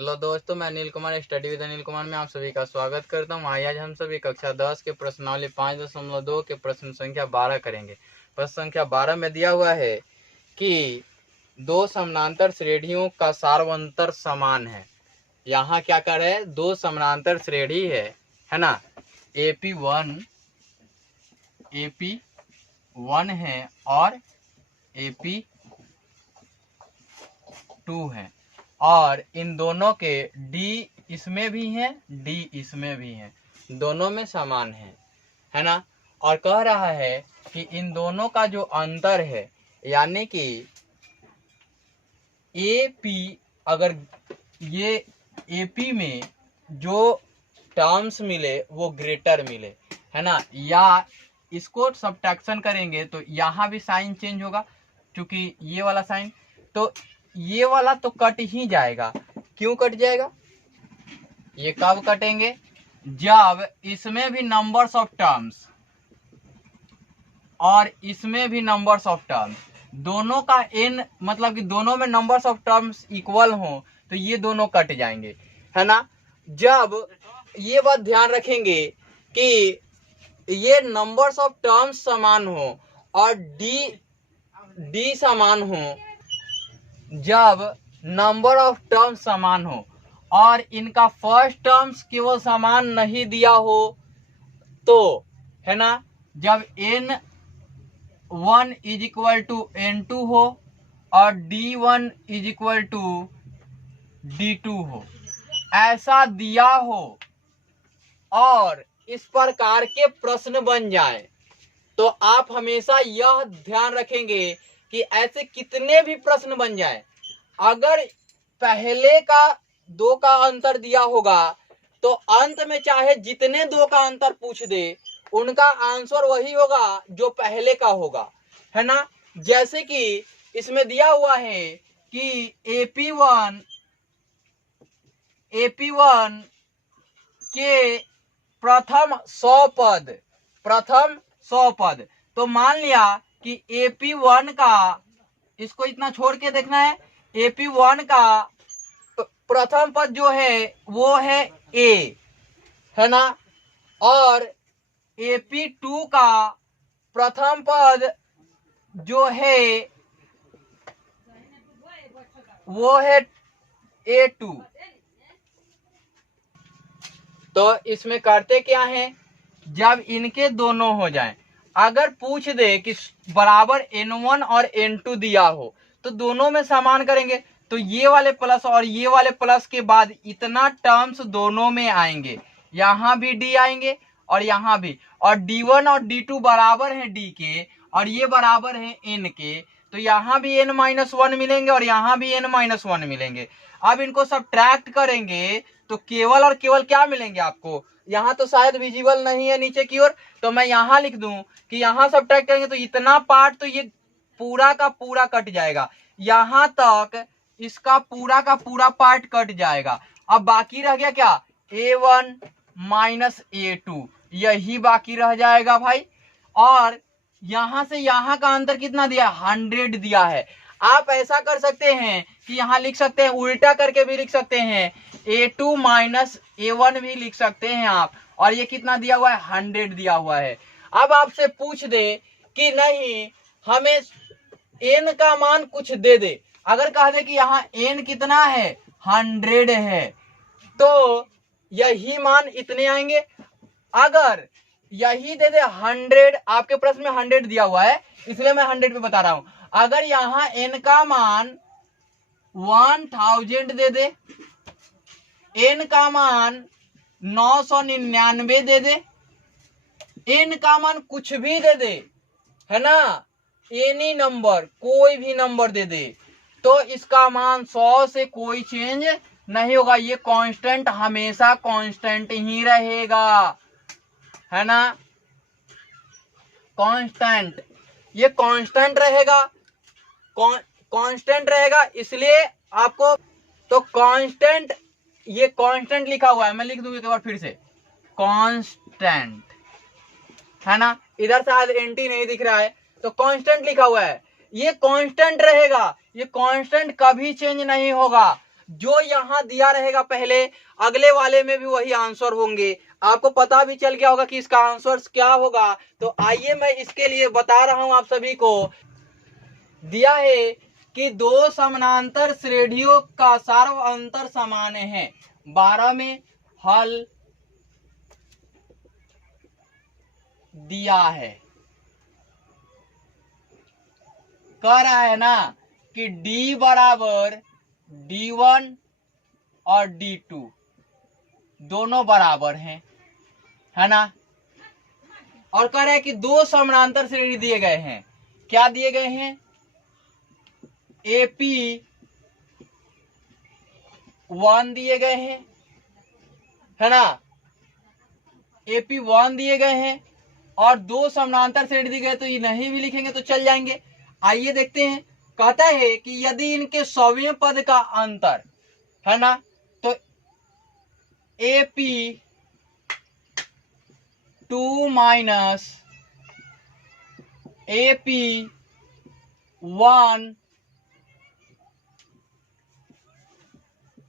Hello दोस्तों, मैं Anil Kumar study with Anil Kumar में आप सभी का स्वागत करता हूं। आज हम सभी कक्षा 10 के प्रश्नावली 5.2 के प्रश्न संख्या 12 करेंगे। प्रश्न संख्या 12 में दिया हुआ है कि दो समानांतर श्रेणियों का सार्वंतर समान है। यहाँ क्या कर रहे हैं, दो समानांतर श्रेणी है ना। AP1 है और AP2 है, और इन दोनों के D इसमें भी है, D इसमें भी है, दोनों में समान है ना। और कह रहा है कि इन दोनों का जो अंतर है, यानी कि AP, अगर ये AP में जो टर्म्स मिले वो ग्रेटर मिले, है ना, या इसको सब्ट्रैक्शन करेंगे तो यहाँ भी साइन चेंज होगा, क्योंकि ये वाला साइन, तो ये वाला तो कट ही जाएगा। क्यों कट जाएगा? ये कब कटेंगे? जब इसमें भी नंबर्स ऑफ टर्म्स और इसमें भी नंबर्स ऑफ टर्म्स, दोनों का n मतलब कि दोनों में नंबर्स ऑफ टर्म्स इक्वल हो तो ये दोनों कट जाएंगे, है ना। जब ये बात ध्यान रखेंगे कि ये नंबर्स ऑफ टर्म्स समान हो और d समान हो, जब नंबर ऑफ टर्म्स समान हो और इनका फर्स्ट टर्म्स केवल समान नहीं दिया हो तो, है ना, जब n1 is equal to n2 हो और d1 is equal to d2 हो, ऐसा दिया हो और इस प्रकार के प्रश्न बन जाए तो आप हमेशा यह ध्यान रखेंगे कि ऐसे कितने भी प्रश्न बन जाए, अगर पहले का दो का अंतर दिया होगा तो अंत में चाहे जितने दो का अंतर पूछ दे उनका आंसर वही होगा जो पहले का होगा, है ना। जैसे कि इसमें दिया हुआ है कि AP1 के प्रथम 100 पद, तो मान लिया कि AP1 का, इसको इतना छोड़ के देखना है, AP1 का प्रथम पद जो है वो है A, है ना, और AP2 का प्रथम पद जो है वो है A2। तो इसमें करते क्या है, जब इनके दोनों हो जाएं, अगर पूछ दे कि बराबर n1 और n2 दिया हो तो दोनों में समान करेंगे, तो ये वाले प्लस और ये वाले प्लस के बाद इतना टर्म्स दोनों में आएंगे, यहाँ भी d आएंगे और यहाँ भी, और d1 और d2 बराबर है d के और ये बराबर है n के, तो यहाँ भी n-1 मिलेंगे और यहाँ भी n-1 मिलेंगे। अब इनको सब्ट्रैक्ट करेंगे तो केवल और केवल क्या मिलेंगे आपको, यहाँ तो शायद विजिबल नहीं है नीचे की ओर, तो मैं यहाँ लिख दूं कि यहाँ सब्ट्रैक्ट करेंगे तो इतना पार्ट तो ये पूरा का पूरा कट जाएगा, यहाँ तक इसका पूरा का पूरा पार्ट कट जाएगा। अब बाकी रह गया क्या, A1 माइनस A2, यही बाकी रह जाएगा भाई। और यहां से यहां का अंतर कितना दिया, 100 दिया है। आप ऐसा कर सकते हैं कि यहां लिख सकते हैं, उल्टा करके भी लिख सकते हैं, A2 माइनस A1 भी लिख सकते हैं आप, और ये कितना दिया हुआ है, 100 दिया हुआ है। अब आपसे पूछ दे कि नहीं हमें n का मान कुछ दे दे, अगर कह दे कि यहाँ n कितना है, 100 है, तो यही मान इतने आएंगे। अगर यही दे दे 100, आपके प्रश्न में 100 दिया हुआ है इसलिए मैं 100 पे बता रहा हूं, अगर यहाँ n का मान 1000 दे दे, n का मान 999 दे दे, n का मान कुछ भी दे दे, है ना, एनी नंबर, कोई भी नंबर दे दे, तो इसका मान 100 से कोई चेंज नहीं होगा, ये कांस्टेंट हमेशा कांस्टेंट ही रहेगा, है ना, कांस्टेंट, ये कांस्टेंट रहेगा, कांस्टेंट रहेगा, इसलिए आपको, तो कांस्टेंट, ये कांस्टेंट लिखा हुआ है, मैं लिख दूंगी एक बार फिर से, कांस्टेंट, है ना, इधर शायद एंटी नहीं दिख रहा है तो कांस्टेंट लिखा हुआ है, ये कांस्टेंट रहेगा, ये कांस्टेंट कभी चेंज नहीं होगा। जो यहाँ दिया रहेगा पहले, अगले वाले में भी वही आंसर होंगे। आपको पता भी चल गया होगा कि इसका आंसर क्या होगा। तो आइए मैं इसके लिए बता रहा हूं आप सभी को। दिया है कि दो समानांतर श्रेणियों का सार्व अंतर समान है। 12 में हल दिया है, कह रहा है ना कि D बराबर D1 और D2 दोनों बराबर हैं, है ना। और कह रहा है कि दो समानांतर श्रेणी दिए गए हैं। क्या दिए गए हैं? AP1 दिए गए हैं, है ना। AP1 दिए गए हैं और दो समानांतर श्रेणी दी गए, तो ये नहीं भी लिखेंगे तो चल जाएंगे। आइए देखते हैं। कहता है कि यदि इनके 100वें पद का अंतर, है ना, तो AP2 minus AP1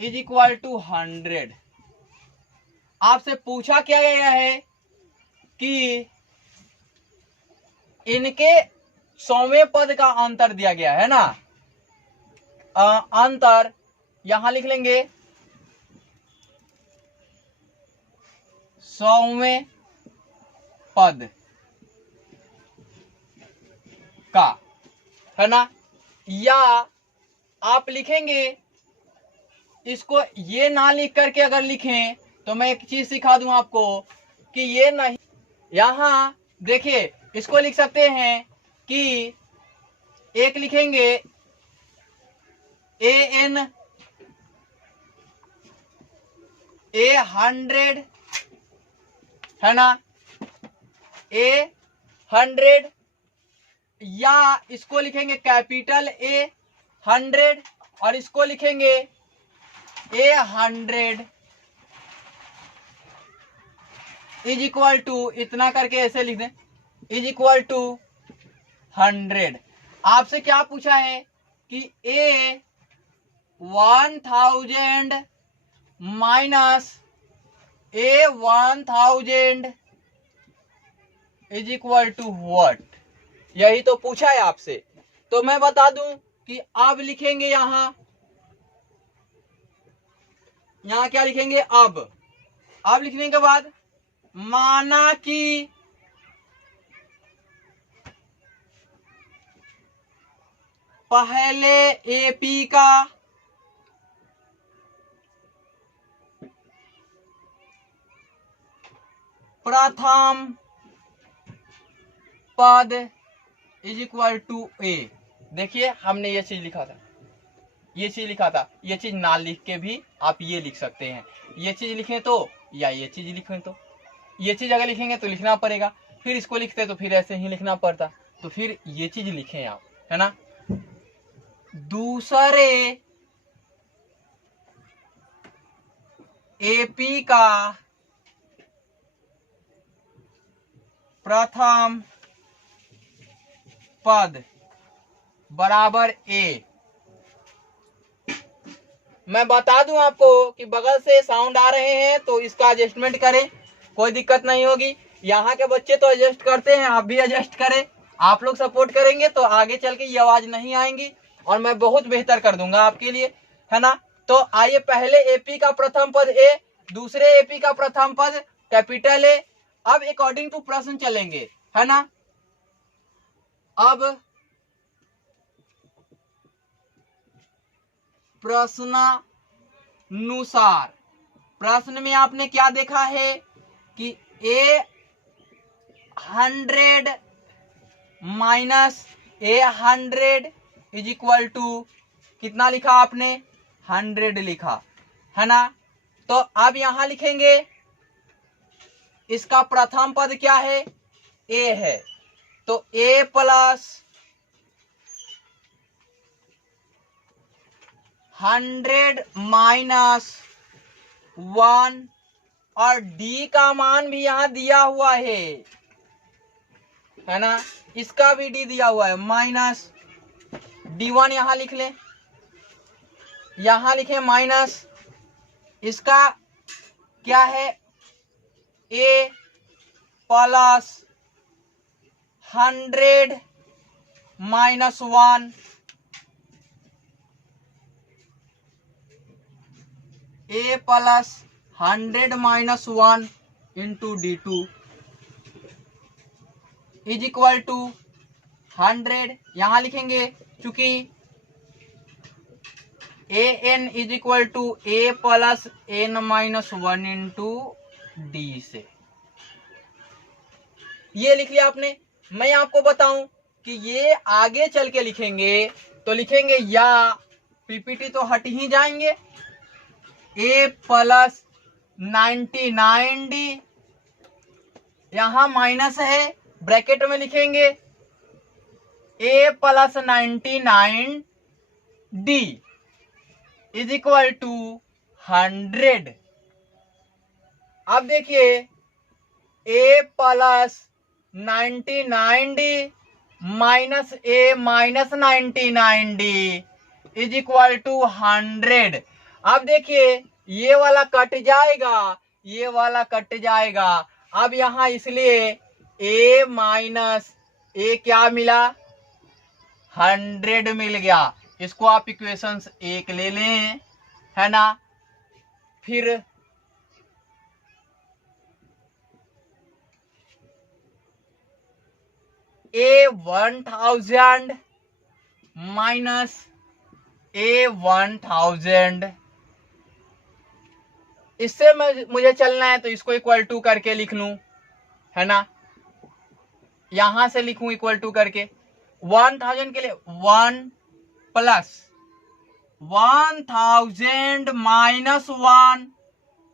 is equal to 100। आपसे पूछा क्या गया है कि इनके 100वें पद का अंतर दिया गया है ना। अंतर यहां लिख लेंगे 100वें पद का, है ना। या आप लिखेंगे इसको, ये ना लिख करके अगर लिखें तो मैं एक चीज सिखा दूं आपको कि ये नहीं, यहां देखिए इसको लिख सकते हैं कि एक लिखेंगे AN A100, है ना, A100, या इसको लिखेंगे कैपिटल A100 और इसको लिखेंगे A100 इज इक्वल टू, इतना करके ऐसे लिख दें, इज इक्वल टू 100। आपसे क्या पूछा है कि A1000 minus A1000 is equal to what, यही तो पूछा है आपसे। तो मैं बता दूं कि अब लिखेंगे यहां क्या लिखेंगे, अब लिखने के बाद माना कि पहले AP का प्रथम पद इज इक्वल टू A। देखिए हमने ये चीज लिखा था, ये चीज ना लिख के भी आप ये लिख सकते हैं। ये चीज लिखें तो, या ये चीज लिखें तो, ये चीज अगर लिखेंगे तो लिखना पड़ेगा, फिर इसको लिखते तो फिर ऐसे ही लिखना पड़ता, तो फिर ये चीज लिखें आप, है ना। दूसरे AP का प्रथम पद बराबर A। मैं बता दूं आपको कि बगल से साउंड आ रहे हैं तो इसका एडजस्टमेंट करें, कोई दिक्कत नहीं होगी। यहाँ के बच्चे तो एडजस्ट करते हैं, आप भी एडजस्ट करें। आप लोग सपोर्ट करेंगे तो आगे चल के ये आवाज नहीं आएंगी और मैं बहुत बेहतर कर दूंगा आपके लिए, है ना। तो आइए, पहले AP का प्रथम पद A, दूसरे AP का प्रथम पद कैपिटल A। अब अकॉर्डिंग टू प्रश्न चलेंगे, है ना। अब प्रश्नानुसार, प्रश्न में आपने क्या देखा है कि A100 minus A100 is equal to कितना लिखा आपने, 100 लिखा, है ना। तो अब यहां लिखेंगे इसका प्रथम पद क्या है, A है, तो A प्लस 100 माइनस 1, और D का मान भी यहां दिया हुआ है ना, इसका भी D दिया हुआ है, माइनस D1 यहां लिख लें, यहां लिखे माइनस, इसका क्या है, A plus 100 minus 1, A plus 100 minus 1 into D2 is equal to 100। यहां लिखेंगे चूंकि A N is equal to A plus N minus 1 into D से ये लिख लिया आपने। मैं आपको बताऊं कि ये आगे चल के लिखेंगे तो लिखेंगे या पीपीटी तो हट ही जाएंगे, ए प्लस 99D, यहां माइनस है, ब्रैकेट में लिखेंगे A plus 99D is equal to 100। अब देखिए A plus 99D minus A minus 99D is equal to 100। अब देखिए ये वाला कट जाएगा, ये वाला कट जाएगा। अब यहां इसलिए ए माइनस ए क्या मिला, 100 मिल गया। इसको आप इक्वेशंस 1 ले लें, है ना। फिर ए 1000 माइनस ए 1000, इससे मुझे चलना है तो इसको इक्वल टू करके लिख लूं, है ना। यहां से लिखूं इक्वल टू करके 1000 के लिए 1 प्लस 1000 माइनस 1,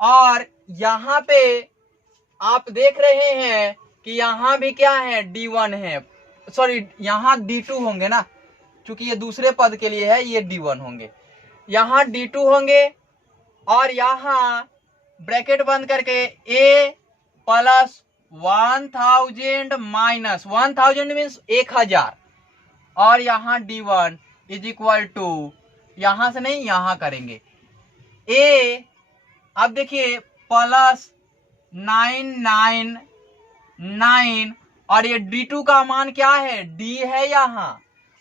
और यहां पे आप देख रहे हैं कि यहां भी क्या है, D1 है, सॉरी यहां D2 होंगे ना, क्योंकि ये दूसरे पद के लिए है, ये D1 होंगे, यहां D2 होंगे। और यहां ब्रैकेट बंद करके ए प्लस 1000 माइनस 1000 मीन्स 1000, और यहां D1 इज इक्वल टू, यहां से नहीं यहां करेंगे ए, अब देखिए प्लस 999, और ये D2 का मान क्या है, D है, यहां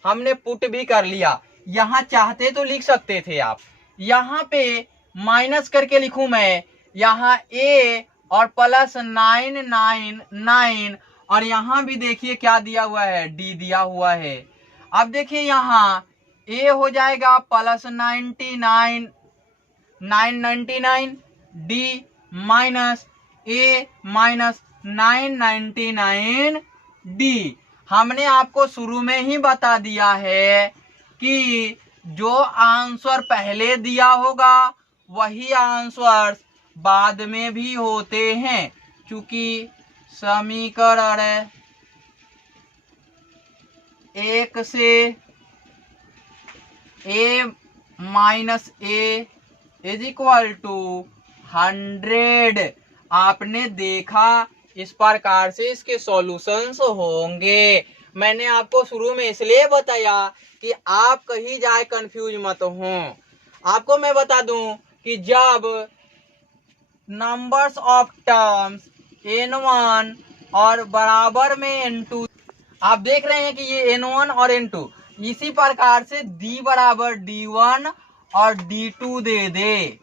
हमने पुट भी कर लिया। यहां चाहते तो लिख सकते थे आप, यहां पे माइनस करके लिखूं मैं, यहां ए और प्लस 999, और यहां भी देखिए क्या दिया हुआ है, D दिया हुआ है। अब देखिए यहां ए हो जाएगा plus 999 D minus A minus 999 D। हमने आपको शुरू में ही बता दिया है कि जो आंसर पहले दिया होगा वही आंसर बाद में भी होते हैं, क्योंकि समीकरण 1 से A minus A is equal to 100 आपने देखा, इस प्रकार से इसके सॉल्यूशंस होंगे। मैंने आपको शुरू में इसलिए बताया कि आप कहीं जाए कंफ्यूज मत हो। आपको मैं बता दूं कि जब नंबर्स ऑफ टर्म्स n1 और बराबर में n2, आप देख रहे हैं कि ये n1 और n2, इसी प्रकार से d बराबर d1 और d2 दे दे।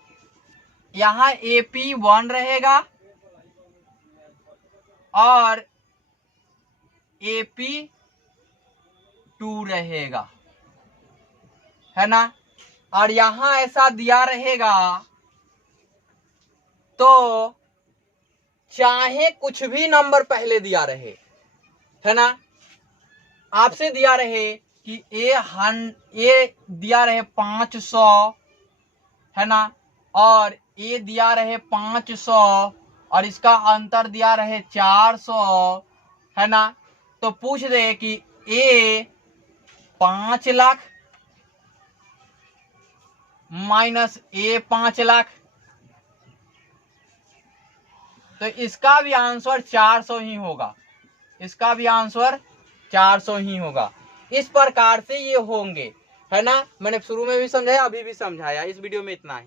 यहां AP1 रहेगा और AP2 रहेगा, है ना। और यहां ऐसा दिया रहेगा तो चाहे कुछ भी नंबर पहले दिया रहे, है ना, आपसे दिया रहे कि ए दिया रहे 500, है ना, और ए दिया रहे 500 और इसका अंतर दिया रहे 400, है ना, तो पूछ दे कि ए 5 लाख माइनस ए 5 लाख, तो इसका भी आंसर 400 ही होगा, इसका भी आंसर 400 ही होगा। इस प्रकार से ये होंगे, है ना। मैंने शुरू में भी समझाया, अभी भी समझाया, इस वीडियो में इतना ही।